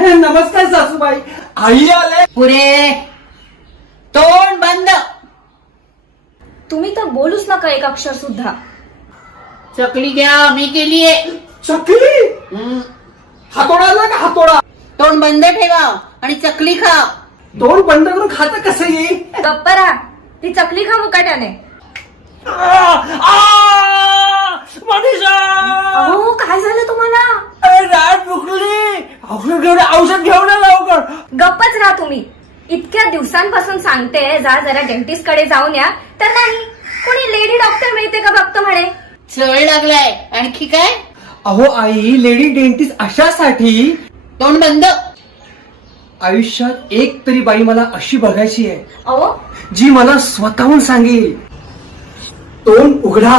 नमस्कार सासूबाई. आई आले. पुरे तोंड बंद. तुम्ही तर बोलूच नका एक अक्षर सुद्धा. चकली घ्या, मी केलीये. चकली हातोडा आला का हातोडा? तोंड बंद ठेवा आणि चकली खा. तोंड बंद करून खाता कसं येईल? गप्पा राहा. ती चकली खा मुकाट्याने. मनीषा, अहो काय झालं तुम्हाला? रात दुखली. औषध घेऊन या लवकर. गप्पच राहा तुम्ही. इतक्या दिवसांपासून सांगते जा जरा डेंटिस्ट कडे जाऊन या, तर नाही. कोणी लेडी डॉक्टर मिळते का बघतो म्हणे. चळ लागलाय. आणखी काय? अहो आई, लेडी डेंटिस्ट अशासाठी. तोंड बंद. आयुष्यात एक तरी बाई मला अशी बघायची आहे अहो जी मला स्वतःहून सांगेल, तोंड उघडा.